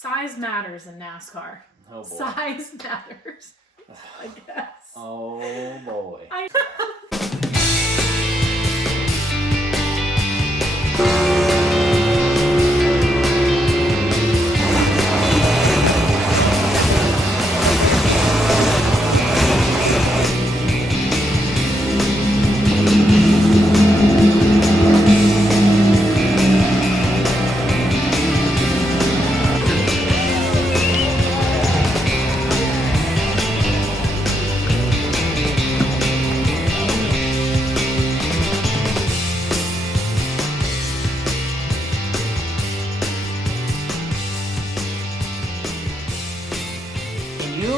Size matters in NASCAR. Oh boy. Size matters, I guess. Oh boy.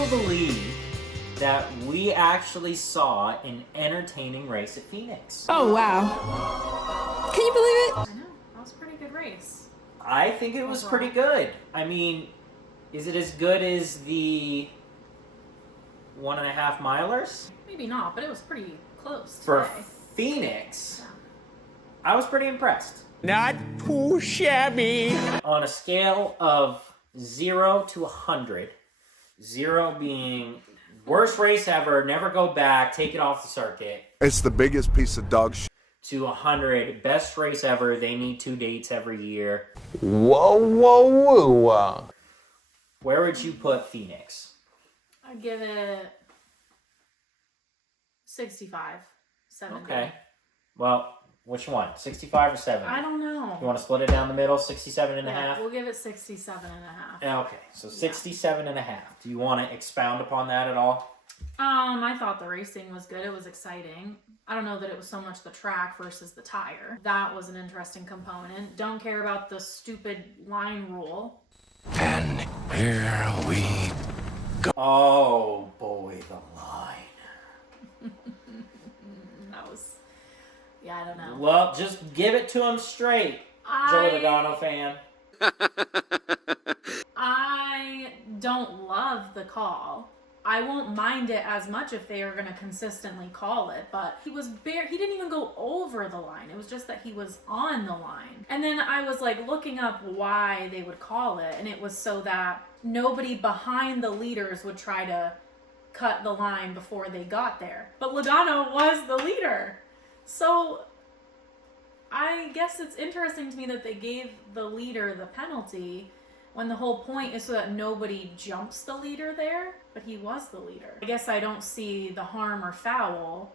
Believe that we actually saw an entertaining race at Phoenix. Oh wow. Can you believe it? I know, that was a pretty good race. I think it was pretty good. I mean, is it as good as the 1.5 milers? Maybe not, but it was pretty close For today. Phoenix, I was pretty impressed. Not too shabby. On a scale of 0 to 100, 0 being worst race ever, never go back, take it off the circuit. It's the biggest piece of dog shit. To 100, best race ever, they need 2 dates every year. Whoa, whoa, whoa. Where would you put Phoenix? I'd give it 65, 70. Okay. Well, which one? 65 or 70? I don't know. You want to split it down the middle, 67 and a Yeah, half? we'll give it 67 and a half. Okay, so 67 and a half. Do you want to expound upon that at all? I thought the racing was good. It was exciting. I don't know that it was so much the track versus the tire. That was an interesting component. Don't care about the stupid line rule. And here we Oh boy, the line. That was, yeah, I don't know. Well, just give it to him straight, Joey Logano fan. I don't love the call. I won't mind it as much if they are going to consistently call it, but he didn't even go over the line. It was just that he was on the line. And then I was like looking up why they would call it, and it was so that nobody behind the leaders would try to cut the line before they got there. But Logano was the leader. So I guess it's interesting to me that they gave the leader the penalty when the whole point is so that nobody jumps the leader there, but he was the leader. I guess I don't see the harm or foul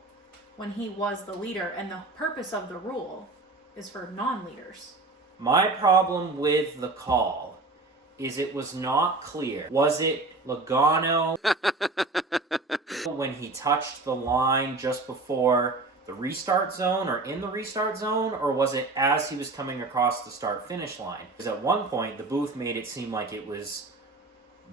when he was the leader, and the purpose of the rule is for non-leaders. My problem with the call is it was not clear. Was it Logano when he touched the line just before the restart zone or in the restart zone, or was it as he was coming across the start-finish line? Because at one point, the booth made it seem like it was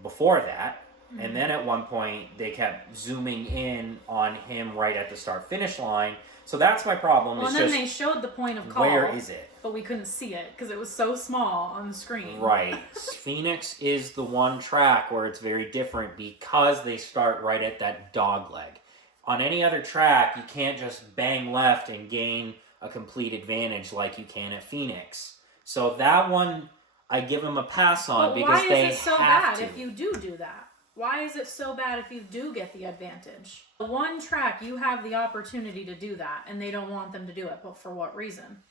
before that, and then at one point, they kept zooming in on him right at the start-finish line. So that's my problem. Well, and then they showed the point of call. Where is it? But we couldn't see it because it was so small on the screen. Right. Phoenix is the one track where it's very different because they start right at that dog leg. On any other track, you can't just bang left and gain a complete advantage like you can at Phoenix. So that one, I give them a pass on because they have to. Why is it so bad if you do that? Why is it so bad if you do get the advantage? The one track, you have the opportunity to do that, and they don't want them to do it. But for what reason?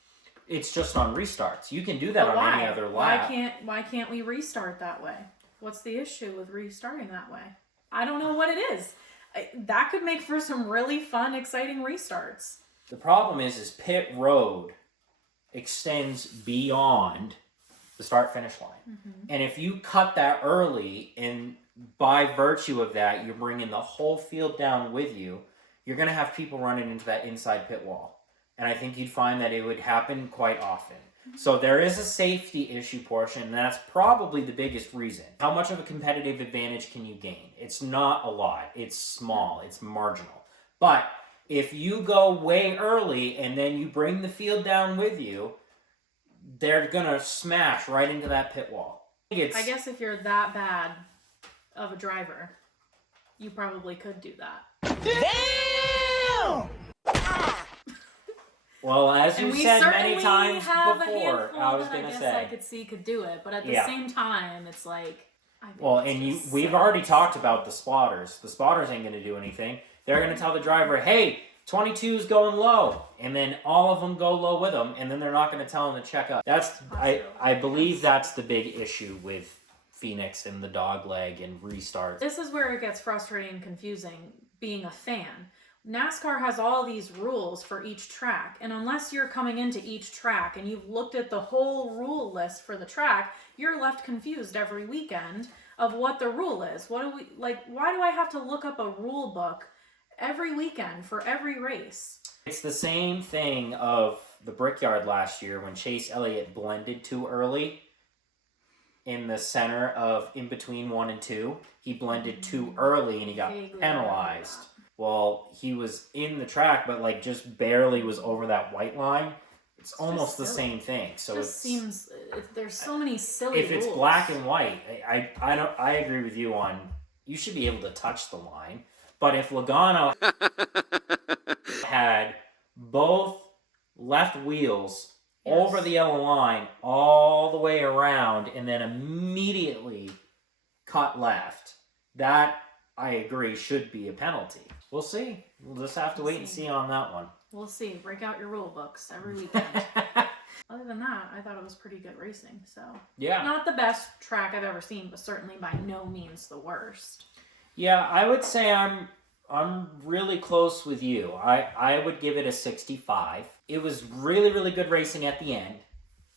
It's just on restarts. You can do that on any other lap. Why can't we restart that way? What's the issue with restarting that way? I don't know what it is. That could make for some really fun, exciting restarts. The problem is pit road extends beyond the start-finish line. Mm-hmm. And if you cut that early, and by virtue of that, you're bringing the whole field down with you, you're going to have people running into that inside pit wall. And I think you'd find that it would happen quite often. So there is a safety issue portion, and that's probably the biggest reason. How much of a competitive advantage can you gain? It's not a lot. It's small. It's marginal. But if you go way early and then you bring the field down with you, they're going to smash right into that pit wall. I guess if you're that bad of a driver, you probably could do that. Damn! Well, as And you we said certainly many times have a before, handful I was that going I to guess I say. could see could do it, but at the Yeah. same time, it's like. I think Well, it's and just we've so already talked silly. about the spotters. The spotters ain't going to do anything. They're going to tell the driver, hey, 22's going low. And then all of them go low with them, and then they're not going to tell them to check up. I believe that's the big issue with Phoenix and the dog leg and restart. This is where it gets frustrating and confusing being a fan. NASCAR has all these rules for each track, and unless you're coming into each track and you've looked at the whole rule list for the track, you're left confused every weekend of what the rule is. What do we like? Why do I have to look up a rule book every weekend for every race? It's the same thing of the Brickyard last year when Chase Elliott blended too early in the center of in between 1 and 2. He blended too early and he got Vaguely penalized. remember Well, he was in the track, but like just barely was over that white line. It's almost the silly. same thing. So It just seems there's so many silly if it's rules. black and white, I agree with you on you should be able to touch the line. But if Logano had both left wheels Yes. over the yellow line all the way around and then immediately cut left, that I agree should be a penalty. We'll see. We'll just have to wait and see on that one. We'll see. Break out your rule books every weekend. Other than that, I thought it was pretty good racing. So Yeah. not the best track I've ever seen, but certainly by no means the worst. Yeah, I would say I'm really close with you. I would give it a 65. It was really, really good racing at the end.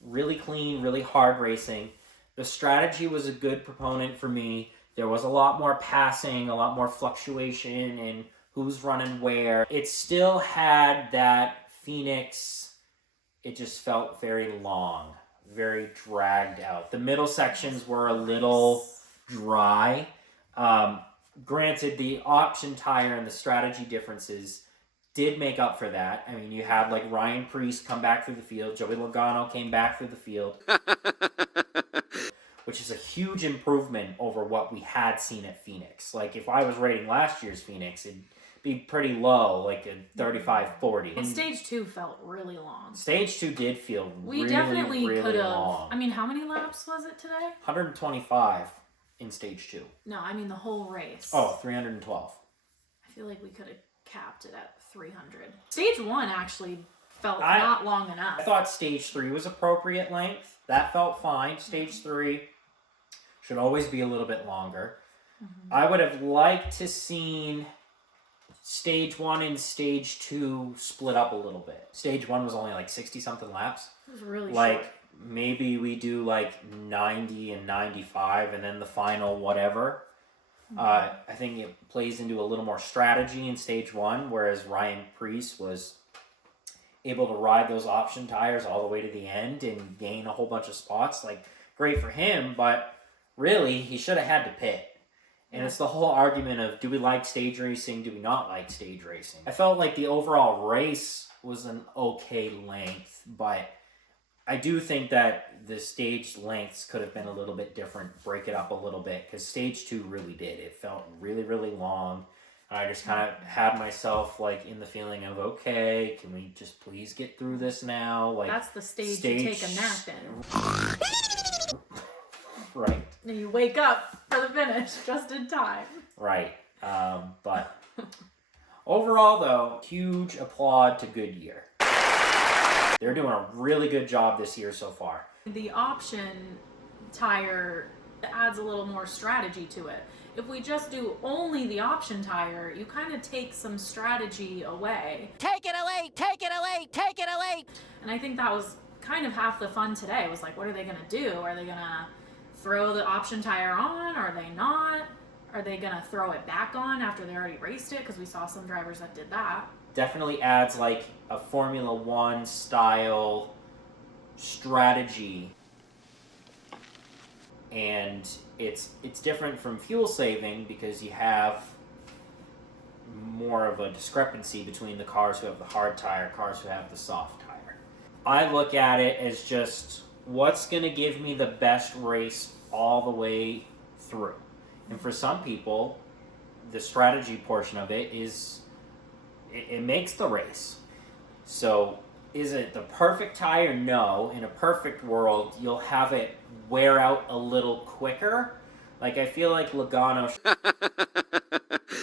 Really clean, really hard racing. The strategy was a good proponent for me. There was a lot more passing, a lot more fluctuation in who's running where. It still had that Phoenix, it just felt very long, very dragged out. The middle sections were a little dry. Granted, the option tire and the strategy differences did make up for that. I mean, you had like Ryan Preece come back through the field, Joey Logano came back through the field, which is a huge improvement over what we had seen at Phoenix. Like, if I was rating last year's Phoenix, it'd be pretty low, like a 35-40. Well, stage 2 felt really long. Stage 2 did feel We really, definitely really could have. long. I mean, how many laps was it today? 125 in stage 2. No, I mean the whole race. Oh, 312. I feel like we could have capped it at 300. Stage 1 actually felt I- not long enough. I thought stage 3 was appropriate length. That felt fine. Stage 3 should always be a little bit longer. I would have liked to seen stage 1 and stage 2 split up a little bit. Stage 1 was only like 60 something laps. It was really Like short. maybe we do like 90 and 95 and then the final whatever. I think it plays into a little more strategy in stage 1, whereas Ryan Preece was able to ride those option tires all the way to the end and gain a whole bunch of spots. Like, great for him, but really he should have had to pit. And it's the whole argument of, do we like stage racing? Do we not like stage racing? I felt like the overall race was an okay length, but I do think that the stage lengths could have been a little bit different, break it up a little bit, because stage 2 really did. It felt really, really long. I just kind of had myself like in the feeling of, okay, can we just please get through this now? Like, That's the stage you take a nap in. Right. And you wake up for the finish just in time. Right. But overall, though, huge applaud to Goodyear. They're doing a really good job this year so far. The option tire adds a little more strategy to it. If we just do only the option tire, you kind of take some strategy away. Take it away, take it away, take it away. And I think that was kind of half the fun today. Was like, what are they going to do? Are they going to throw the option tire on? Are they not? Are they going to throw it back on after they already raced it? Because we saw some drivers that did that. Definitely adds like a Formula One style strategy, and it's different from fuel saving because you have more of a discrepancy between the cars who have the hard tire, cars who have the soft tire. I look at it as just what's going to give me the best race all the way through. And for some people, the strategy portion of it is it makes the race. So Is it the perfect tire? No. In a perfect world, you'll have it wear out a little quicker. Like, I feel like Logano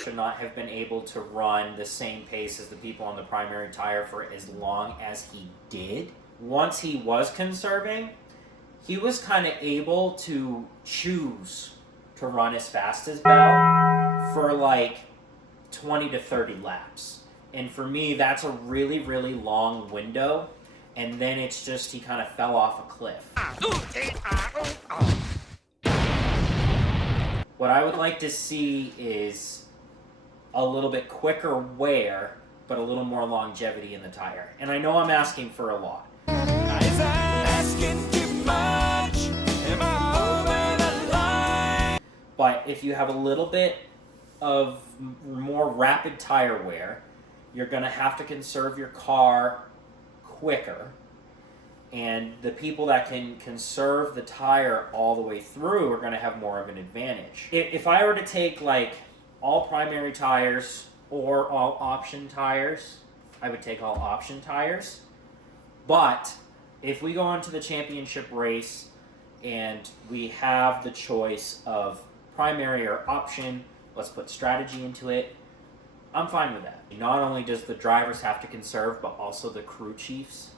should not have been able to run the same pace as the people on the primary tire for as long as he did. Once he was conserving, he was kind of able to choose to run as fast as Bell for like 20 to 30 laps. And for me, that's a really, really long window. And then it's just he kind of fell off a cliff. What I would like to see is a little bit quicker wear, but a little more longevity in the tire. And I know I'm asking for a lot. But if you have a little bit of more rapid tire wear, you're going to have to conserve your car quicker. And the people that can conserve the tire all the way through are going to have more of an advantage. If I were to take like all primary tires or all option tires, I would take all option tires. But if we go into the championship race and we have the choice of primary or option, let's put strategy into it, I'm fine with that. Not only does the drivers have to conserve, but also the crew chiefs.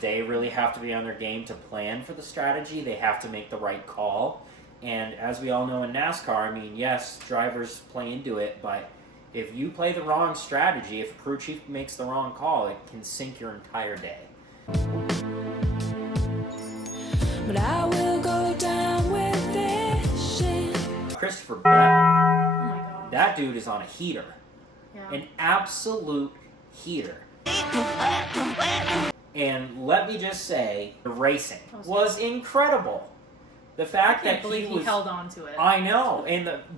They really have to be on their game to plan for the strategy. They have to make the right call. And as we all know in NASCAR, I mean, yes, drivers play into it, but if you play the wrong strategy, if a crew chief makes the wrong call, it can sink your entire day. But I will go down with this shit. Christopher Bell, Oh my god. that dude is on a heater. Yeah. An absolute heater. And let me just say, the racing was incredible. The I fact can't that believe he he was, held on to it. I know,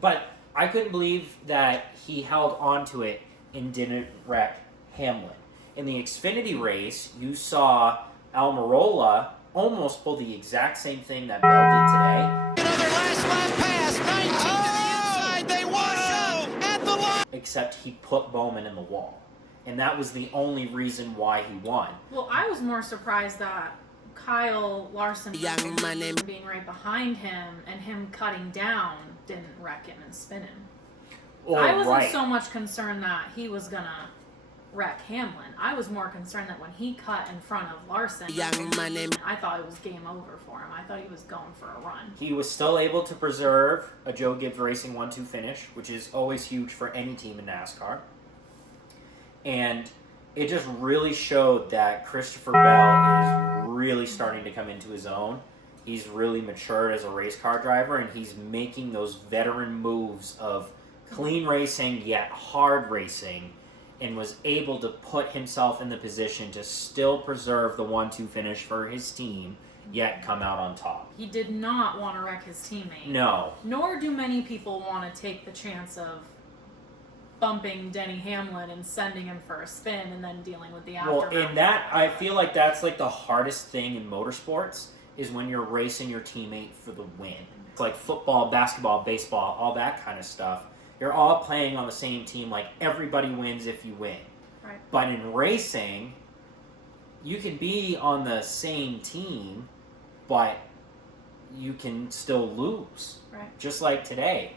but I couldn't believe that he held on to it and didn't wreck Hamlin. In the Xfinity race, you saw Almirola almost pull the exact same thing that Bell did today. Another last lap pass, 19 to the inside. They wash up at the line. Except he put Bowman in the wall. And that was the only reason why he won. Well, I was more surprised that Kyle Larson Young money. being right behind him and him cutting down didn't wreck him and spin him. Oh, I wasn't right. so much concerned that he was gonna wreck Hamlin. I was more concerned that when he cut in front of Larson, Young money. I thought it was game over for him. I thought he was going for a run. He was still able to preserve a Joe Gibbs Racing 1-2 finish, which is always huge for any team in NASCAR. And it just really showed that Christopher Bell is really starting to come into his own. He's really matured as a race car driver, and he's making those veteran moves of clean racing yet hard racing, and was able to put himself in the position to still preserve the 1-2 finish for his team, yet come out on top. He did not want to wreck his teammate. No. Nor do many people want to take the chance of bumping Denny Hamlin and sending him for a spin and then dealing with the Well, aftermath. in that, I feel like that's like the hardest thing in motorsports is when you're racing your teammate for the win. It's like football, basketball, baseball, all that kind of stuff. You're all playing on the same team, like everybody wins if you win. Right. But in racing, you can be on the same team, but you can still lose. Right. Just like today.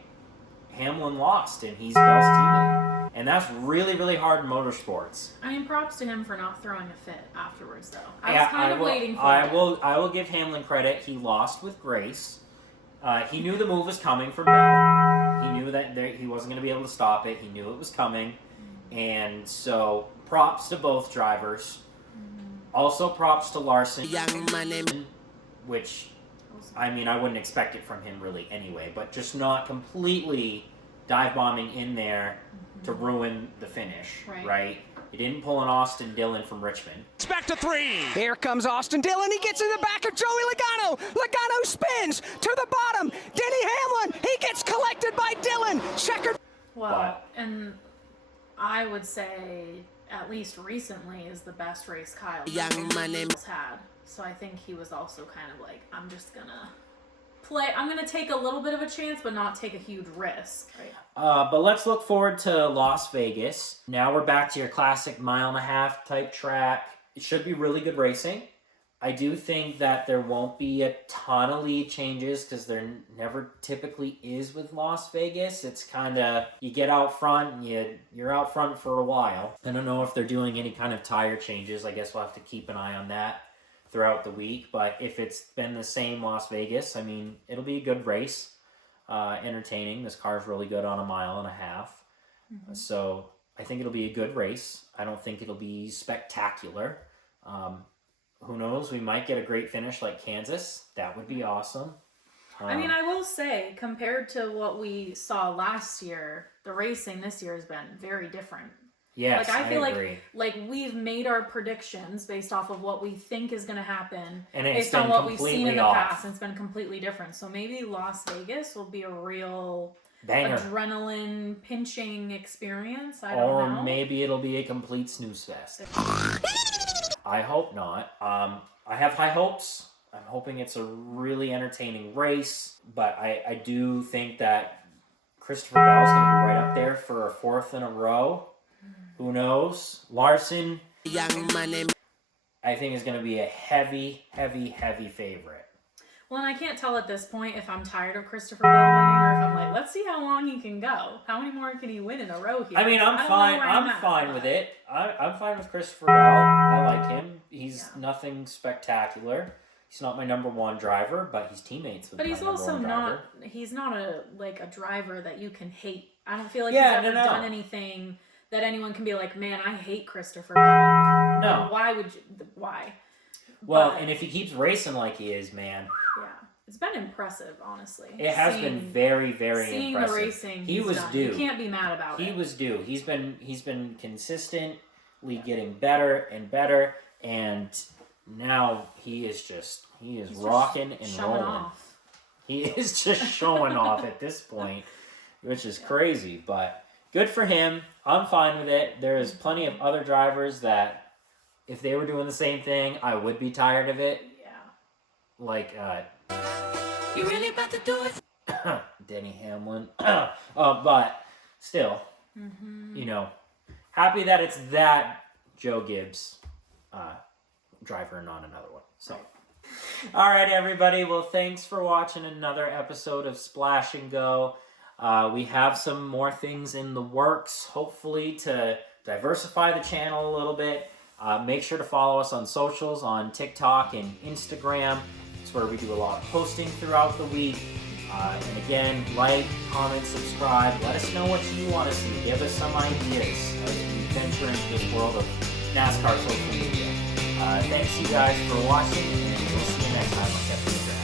Hamlin lost, and he's Bell's teammate. And that's really, really hard in motorsports. I mean, props to him for not throwing a fit afterwards, though. I was Yeah, kind of waiting for I it. will give Hamlin credit. He lost with grace. He knew the move was coming from Bell. He knew that he wasn't going to be able to stop it. He knew it was coming. And so, props to both drivers. Also, props to Larson. Young money. Which, I mean, I wouldn't expect it from him really anyway. But just not completely dive bombing in there to ruin the finish. Right? He didn't pull an Austin Dillon from Richmond. It's back to 3. Here comes Austin Dillon. He gets in the back of Joey Logano. Logano spins to the bottom. Denny Hamlin. He gets collected by Dillon. Checkered. Well, and I would say, at least recently, is the best race Kyle Young money. has had. So I think he was also kind of like, I'm just gonna play. I'm gonna take a little bit of a chance, but not take a huge risk. Right. But let's look forward to Las Vegas. Now we're back to your classic 1.5 mile type track. it should be really good racing. I do think that there won't be a ton of lead changes because there never typically is with Las Vegas. It's kind of, you get out front and you're out front for a while. I don't know if they're doing any kind of tire changes. I guess we'll have to keep an eye on that throughout the week. But if it's been the same Las Vegas, I mean, it'll be a good race. Entertaining. This car's really good on 1.5 miles. So I think it'll be a good race. I don't think it'll be spectacular. Who knows? We might get a great finish like Kansas. That would be awesome. I mean, I will say, compared to what we saw last year, the racing this year has been very different. Yes, I feel agree. like we've made our predictions based off of what we think is going to happen, And it's based on been what we've seen in completely the off. past, and it's been completely different. So maybe Las Vegas will be a real Banger. adrenaline pinching experience. I don't Or know. maybe it'll be a complete snooze fest. I hope not. I have high hopes. I'm hoping it's a really entertaining race, but I do think that Christopher Bell's going to be right up there for a 4th in a row. Who knows? Larson, Young money. I think, is going to be a heavy, heavy, heavy favorite. Well, and I can't tell at this point if I'm tired of Christopher Bell winning or if I'm like, let's see how long he can go. How many more can he win in a row here? I mean, I'm don't know fine. where I'm at, fine but- with it. I'm fine with Christopher Bell. I like him. He's Yeah. nothing spectacular. He's not my number one driver, but he's teammates with But my he's number also one driver. he's not a driver that you can hate. I don't feel like Yeah, he's ever no. done anything that anyone can be like, man, I hate Christopher Bell. No. Like, why would you? Why? Well, But, and if he keeps racing like he is, man, yeah, it's been impressive, honestly. it has been very, very seeing impressive. the racing. He he's was done. due. You can't be mad about He it. was due. He's been consistently getting better and better, and now he is He's just rocking and showing rolling. off. He is just showing off at this point, which is crazy, but good for him. I'm fine with it. There's plenty of other drivers that, if they were doing the same thing, I would be tired of it. Yeah. Like, You really about to do it? Denny Hamlin. But still, you know, happy that it's that Joe Gibbs driver and not another one. So, all right, everybody. Well, thanks for watching another episode of Splash and Go. We have some more things in the works, hopefully, to diversify the channel a little bit. Make sure to follow us on socials, on TikTok and Instagram. It's where we do a lot of posting throughout the week. And again, like, comment, subscribe. Let us know what you want to see. Give us some ideas as we venture into this world of NASCAR social media. Thanks you guys for watching, and we'll see you next time on Catching the Dragon.